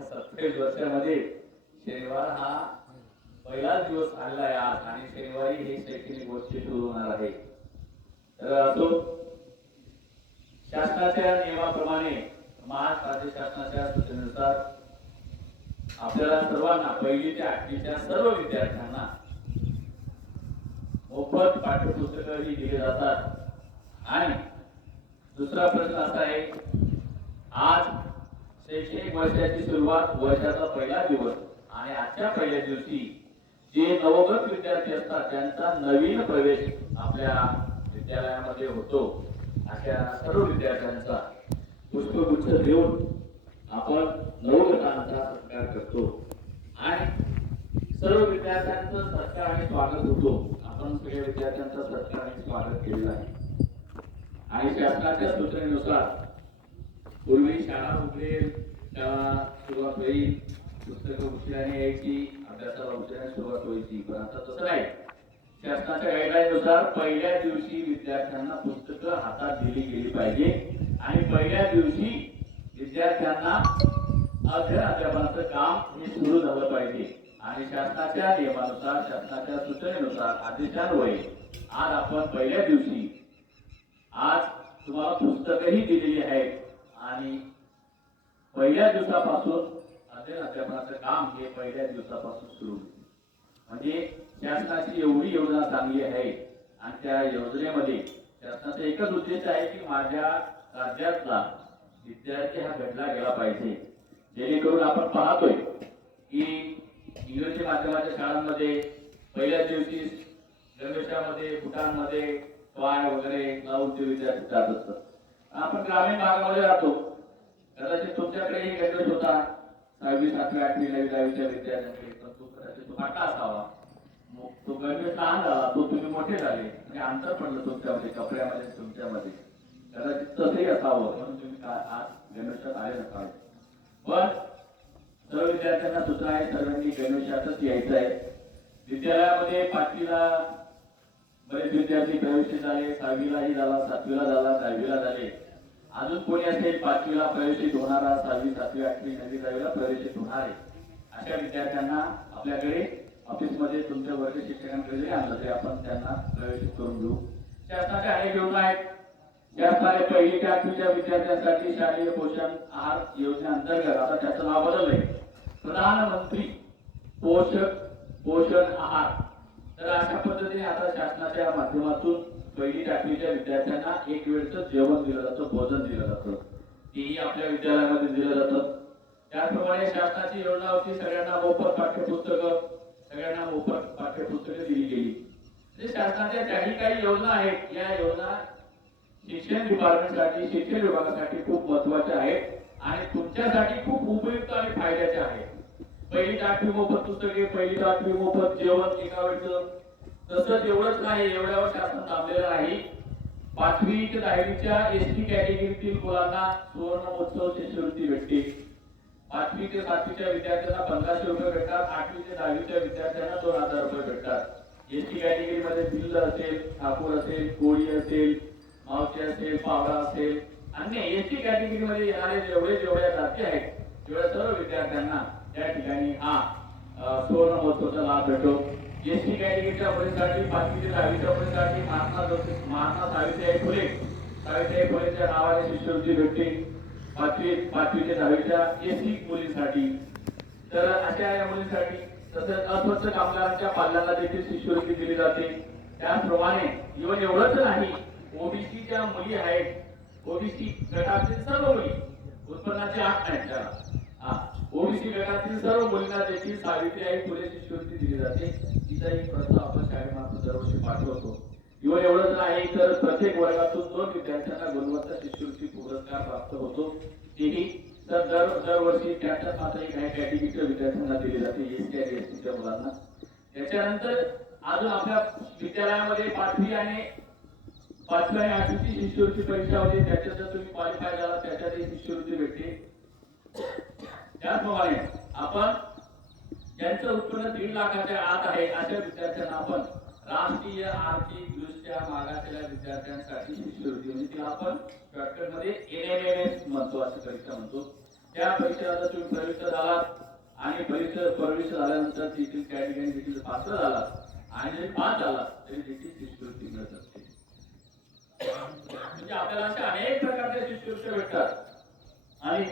सत्तावीस वर्षामध्ये शनिवार हा पहिलाच दिवस आलेला आहे आज आणि शनिवारी हे शैक्षणिक वर्ष सुरू होणार आहे. तर असो शासनाच्या नियमाप्रमाणे महाराष्ट्र राज्य शासनाच्या सूचनेनुसार आपल्याला सर्वांना पहिली ते आठवीच्या सर्व विद्यार्थ्यांना मोफत पाठ्यपुस्तकं ही दिली जातात. आणि दुसरा प्रश्न असा आहे आज शैक्षणिक वर्षाची सुरुवात वर्षाचा पहिला दिवस आणि आजच्या पहिल्या दिवशी जे नवगत विद्यार्थी असतात त्यांचा नवीन प्रवेश आपल्या विद्यालयामध्ये होतो. अशा सर्व विद्यार्थ्यांचा पुष्पगुच्छ देऊन आपण नवगतांचा सत्कार करतो. आणि सर्व विद्यार्थ्यांचं सत्कार आणि स्वागत होतो. आपण सगळ्या विद्यार्थ्यांचा सत्कार आणि स्वागत केलेला आहे. आणि शासनाच्या सूचनेनुसार पूर्वी शाळा उघडेल शाळा सुरुवात होईल पुस्तकं उशिराने यायची अभ्यासाला उशिराने सुरुवात व्हायची पण आता तसं नाही. शासनाच्या गाईडलाईननुसार पहिल्या दिवशी विद्यार्थ्यांना पुस्तकं हातात दिली गेली पाहिजे आणि पहिल्या दिवशी विद्यार्थ्यांना अध्ययन अध्यापनाचं काम हे सुरू झालं पाहिजे. आणि शासनाच्या नियमानुसार शासनाच्या सूचनेनुसार आदेशान्वये आज आपण पहिल्या दिवशी आज तुम्हाला पुस्तकही दिलेली आहेत. आणि पहिल्या दिवसापासून अध्ययन अध्यापनाचं काम हे पहिल्या दिवसापासून सुरू म्हणजे शासनाची एवढी योजना चांगली आहे आणि त्या योजनेमध्ये शासनाचा एकच उद्देश आहे की माझ्या राज्यातला विद्यार्थी हा घडला गेला पाहिजे. जेणेकरून आपण पाहतोय की इंग्रजी माध्यमाच्या शाळांमध्ये पहिल्या दिवशी गणवेशामध्ये भूटानमध्ये पाय वगैरे लावून ते विद्यार्थी जात असतात. आपण ग्रामीण भागामध्ये राहतो. कदाचित तुमच्याकडेही गणवेश होता सहावी सातवी आठवी नववी दहावीच्या विद्यार्थ्यांकडे पण तो कदाचित तो फाटा असावा. मग तो गणवेश लहान झाला तो तुम्ही मोठे झाले. आणि अंतर पडलं तुमच्यामध्ये कपड्यामध्ये तुमच्यामध्ये. कदाचित तसंही असावं. म्हणून तुम्ही आज गणवेशात आले नसावे पण सर्व विद्यार्थ्यांना सूचना आहे सर्वांनी गणवेशातच यायचं आहे. विद्यालयामध्ये पाचवीला बरेच विद्यार्थी प्रवेश झाले. सहावीलाही झाला सातवीला झाला दहावीला झाले. अजून कोणी असेल पाचवीला प्रवेशित होणारा सहावी सातवी आठवी नववी दहावीला प्रवेशित होणार आहे? अशा विद्यार्थ्यांना आपल्याकडे ऑफिसमध्ये तुमच्या वर्ग शिक्षकांकडे जरी आणलं तरी आपण त्यांना प्रवेशित करून घेऊ शासनाच्या अनेक योजना आहेत? त्याचप्रमाणे पहिली ते आठवीच्या विद्यार्थ्यांसाठी शालेय पोषण आहार योजनेअंतर्गत आता त्याचं नाव आहे प्रधानमंत्री पोषक पोषण आहार. तर अशा पद्धतीने आता शासनाच्या माध्यमातून पहिली टाकलीच्या विद्यार्थ्यांना एक वेळचं जेवण दिलं जातं भोजन दिलं जातं. तेही आपल्या विद्यालयामध्ये दिलं जातं. त्याचप्रमाणे शासनाची योजना होती सगळ्यांना मोफत पाठ्यपुस्तकं सगळ्यांना मोफत पाठ्यपुस्तकं दिली गेली. म्हणजे शासनाच्या काही काही योजना आहेत. या योजना शिक्षण डिपार्टमेंटसाठी शिक्षण विभागासाठी खूप महत्त्वाच्या आहेत आणि तुमच्यासाठी खूप उपयुक्त आणि फायद्याच्या आहेत. पहिली टाकवी आठवी मोफत पुस्तके पहिली टाकवी आठवी मोफत जेवण एका वेळचं तसंच एवढंच नाही एवढ्यावर शासन थांबलेलं नाही. पाचवी ते दहावीच्या एस टी कॅटेगरीतील मुलांना सुवर्ण महोत्सव शिष्यवृत्ती भेटते. पाचवी ते सातवीच्या विद्यार्थ्यांना पंधराशे रुपये भेटतात आठवी ते दहावीच्या विद्यार्थ्यांना दोन हजार रुपये भेटतात. एस टी कॅटेगरीमध्ये भिल्ल असेल ठाकूर असेल कोळी असेल मावशी असेल पावडा असेल अन्य एस टी कॅटेगरीमध्ये येणारे जेवढे जेवढ्या जाती आहेत तेवढ्या सर्व विद्यार्थ्यांना त्या ठिकाणी हा सुवर्ण महोत्सवचा लाभ भेटतो. एस टी कॅटेगरीच्या मुलींसाठी पाचवी ते दहावीच्या मुलींसाठी महात्मा जोशी महात्मा सावित्रीबाई फुले. सावित्रीबाई फुलेच्या नावाने शिष्यवृत्ती भेटते. पाचवी पाचवी ते दहावीच्या एस टी मुलींसाठी. तर अशा या मुलींसाठी तसंच अस्वस्थ कामगारांच्या पाल्यांना देखील शिष्यवृत्ती दिली जाते. त्याचप्रमाणे इव्हन एवढंच नाही ओबीसीच्या मुली आहेत. ओबीसी गटातील सर्व मुली उत्पन्नाचे आठ आहेत त्याला. ओबीसी गटातील सर्व मुलींना देखील सावित्रीबाई फुले शिष्यवृत्ती दिली जाते. तिचा एक प्रस्ताव आपण शाळेमार्फत दरवर्षी पाठवतो. इव्हन एवढंच नाही तर प्रत्येक वर्गातून दोन विद्यार्थ्यांना गुणवत्ता शिष्यवृत्ती पुरस्कार प्राप्त होतो. तेही तर दर दरवर्षी त्याच्या पातळी काही कॅटेगरीच्या विद्यार्थ्यांना दिली जाते एस टी आणि एस टीच्या मुलांना. त्याच्यानंतर अजून आपल्या विद्यालयामध्ये पाचवी आणि पाचवी आणि आठवीची शिष्यवृत्ती परीक्षा होती. त्याच्यात जर तुम्ही क्वालिफाय झाला त्याच्यातही शिष्यवृत्ती भेटते. त्याचप्रमाणे आपण ज्यांचं उत्पन्न दीड लाखाच्या आत आहे अशा विद्यार्थ्यांना आपण राष्ट्रीय आर्थिक दृष्ट्या मागासलेल्या विद्यार्थ्यांसाठी शिष्यवृत्ती म्हणजे तिला आपण शॉर्टकटमध्ये एन एम एम एस म्हणतो अशी परीक्षा म्हणतो. त्या परीक्षेला जर तुम्ही प्रविष्ट झालात आणि परीक्षा प्रवेश झाल्यानंतर देखील त्या ठिकाणी देखील पात्र झाला आणि जरी पास झाला तरी देखील शिष्यवृत्ती मिळत असते. म्हणजे आपल्याला अशा अनेक प्रकारच्या शिष्यवृत्त्या भेटतात. आणि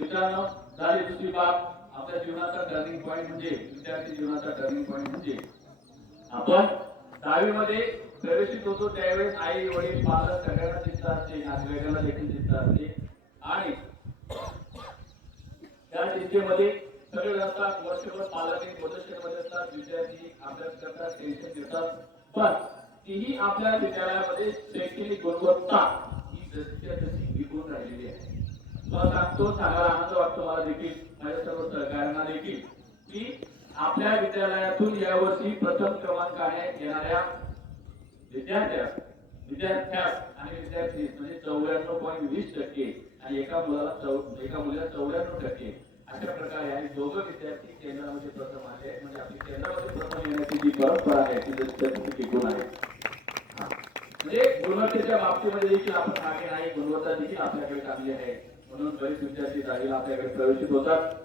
मित्रांनो झाली दुसरी बाब. आपल्या जीवनाचा टर्निंग पॉईंट म्हणजे विद्यार्थी जीवनाचा टर्निंग पॉईंट म्हणजे. आपण दहावीमध्ये प्रवेशित होतो त्यावेळेस आई वडील पालक सगळ्यांना चिंता असते नातेवाईकांना देखील चिंता असते आणि त्या चिंतेमध्ये सगळे असतात वर्षभर पालकमध्ये असतात विद्यार्थी अभ्यास करतात टेन्शन घेतात. पण तीही आपल्या विद्यालयामध्ये शैक्षणिक गुणवत्ता ही जशीच्या तशी विकून राहिलेली आहे. मला सांगायला आनंद वाटतो मला देखील माझ्या सर्व सहकार्यांना देखील की आपल्या विद्यालयातून यावर्षी प्रथम क्रमांकाने येणाऱ्या विद्यार्थ्या विद्यार्थ्या आणि विद्यार्थी म्हणजे चौऱ्याण्णव पॉईंट वीस टक्के आणि एका मुलाला चौ एका मुलीला चौऱ्याण्णव टक्के अशा प्रकारे आणि दोघं विद्यार्थी केंद्रामध्ये प्रथम आले म्हणजे आपली केंद्रामध्ये प्रथम येण्याची जी परंपरा आहे ती जशी टिकून आहे. म्हणजे गुणवत्तेच्या बाबतीमध्ये देखील आपण मागे नाही गुणवत्ता देखील आपल्याकडे चांगली आहे. म्हणून बरेच विद्यार्थी दहावीला आपल्याकडे प्रवेशित होतात.